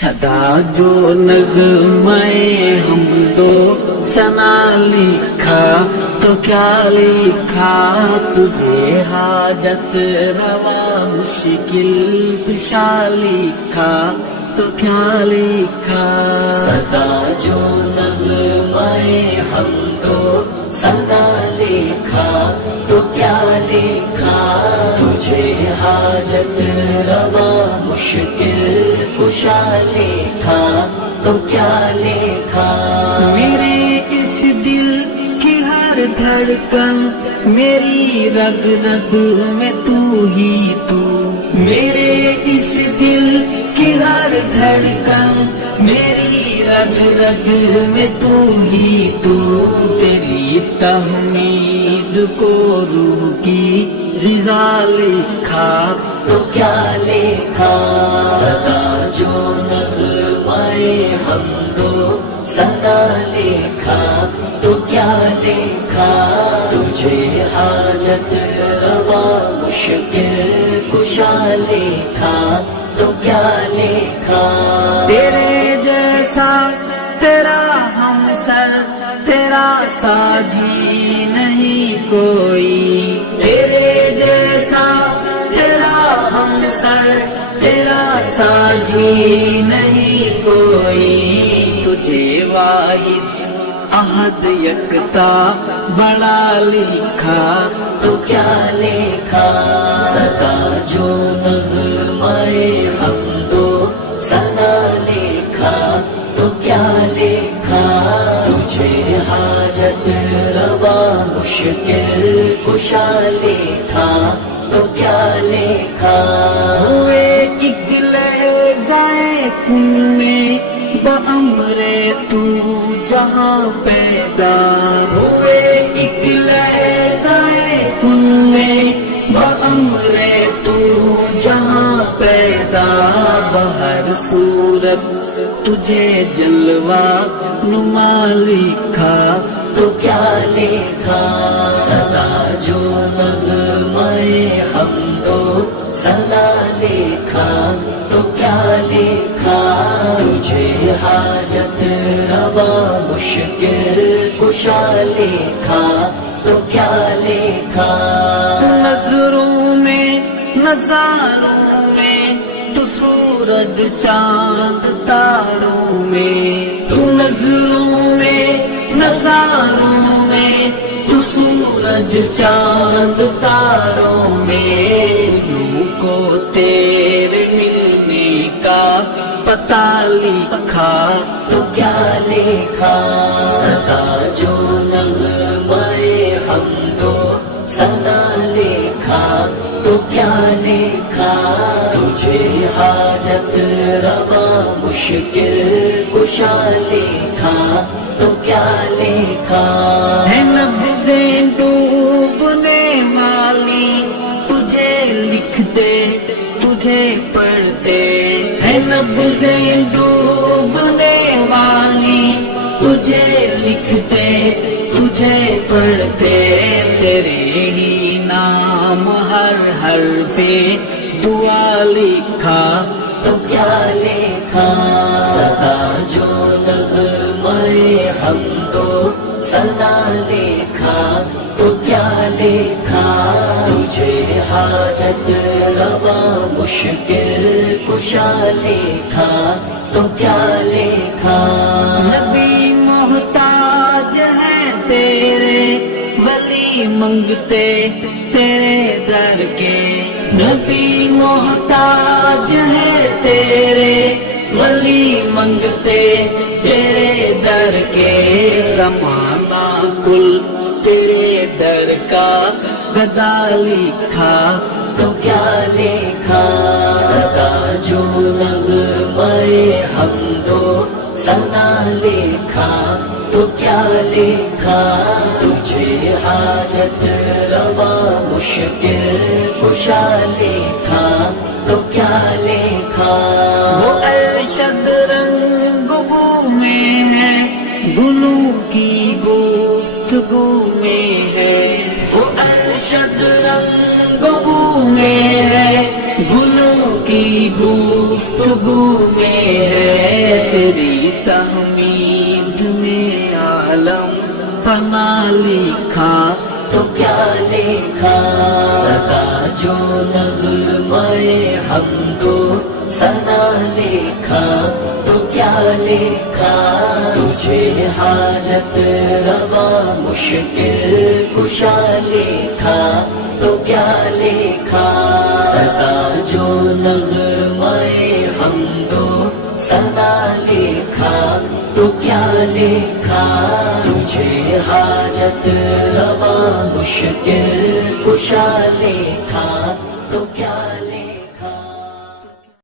صدا جو نغمے حمد و ثنا لکھا تو کیا لکھا، تجھے حاجت روا مشکل کشا لکھا تو کیا لکھا۔ صدا جو نغمے حمد و ثنا لکھا تو کیا لکھا، تجھے حاجت روا مشکل کشا لکھا تو کیا لکھا۔ میرے اس دل کی ہر دھڑکن، میری رگ رگ میں تو ہی تو، میرے اس دل کی ہر دھڑکن، میری رگ رگ میں تو ہی تو، تیری تحمید کو روح کی غذا لکھا تو کیا لکھا۔ صدا جو نغمے حمد و ثنا لکھا تو کیا لکھا، تجھے حاجت روا مشکل کشا لکھا تو کیا لکھا۔ تیرے جیسا تیرا ہمسر، تیرا ساجی نہیں کوئی، تیرے جیسا تیرا ہمسر، تیرا ساجی نہیں کوئی، تجھے واحد احد یکتا بڑا لکھا تو کیا لکھا۔ صدا جو نغمے حمد و ثنا لکھا تو کیا لکھا، تجھے حاجت روا مشکل کشا لکھا تو کیا لکھا۔ ہوئے ایک لہجۂ کن میں بامر تو جہاں پیدا، ہوئے ایک لہجۂ کن میں بامر تو جہاں پیدا، بہر صورت تجھے جلوہ نما لکھا تو کیا لکھا۔ صدا جو نغمے حمد و ثنا لکھا تو کیا لکھا، تجھے حاجت روا مشکل کشا لکھا تو کیا لکھا۔ نظروں میں نظاروں میں تو سورج چاند تاروں میں، تو نظروں میں نظاروں میں تو سورج چاند تاروں میں، نور کو تیرے ملنے کا پتہ لکھا تو کیا لکھا۔ صدا جو نغمے حمد و ثنا لکھا تو کیا لکھا، تجھے حاجت روا مشکل کشا لکھا تو کیا لکھا۔ ہے نبضیں ڈوبنے والی تجھے لکھتے تجھے پڑھتے، ہے نبضیں ڈوبنے والی تجھے لکھتے تجھے پڑھتے، تیرے ہی نام ہر حرف دعا لکھا تو کیا لکھا۔ صدا جو نغمے حمد و ثنا لکھا تو کیا لکھا، تجھے حاجت روا مشکل کشا لکھا تو کیا لکھا۔ نبی محتاج ہے تیرے، ولی منگتے تیرے در کے، نبی محتاج ہے تیرے، ولی منگتے تیرے در کے، زمانہ کل تیرے در کا گدا لکھا تو کیا لکھا۔ صدا جو نغمے حمد و ثنا لکھا تو کیا لکھا، تجھے حاجت روا مشکل کشا لکھا تو کیا لکھا۔ وہ ارشد رنگ بو میں ہے، گلوں کی گفتگو میں ہے، وہ ارشد رنگ بو میں ہے، گلوں کی گفتگو میں ہے، جو نغمے حمد و ثنا لکھا تو کیا لکھا تجھے حاجت روا مشکل کشا لکھا تو کیا لکھا سدا جو نغمے حمد و ثنا لکھا تو کیا لکھا تجھے حاجت روا مشکل کشا لکھا تو کیا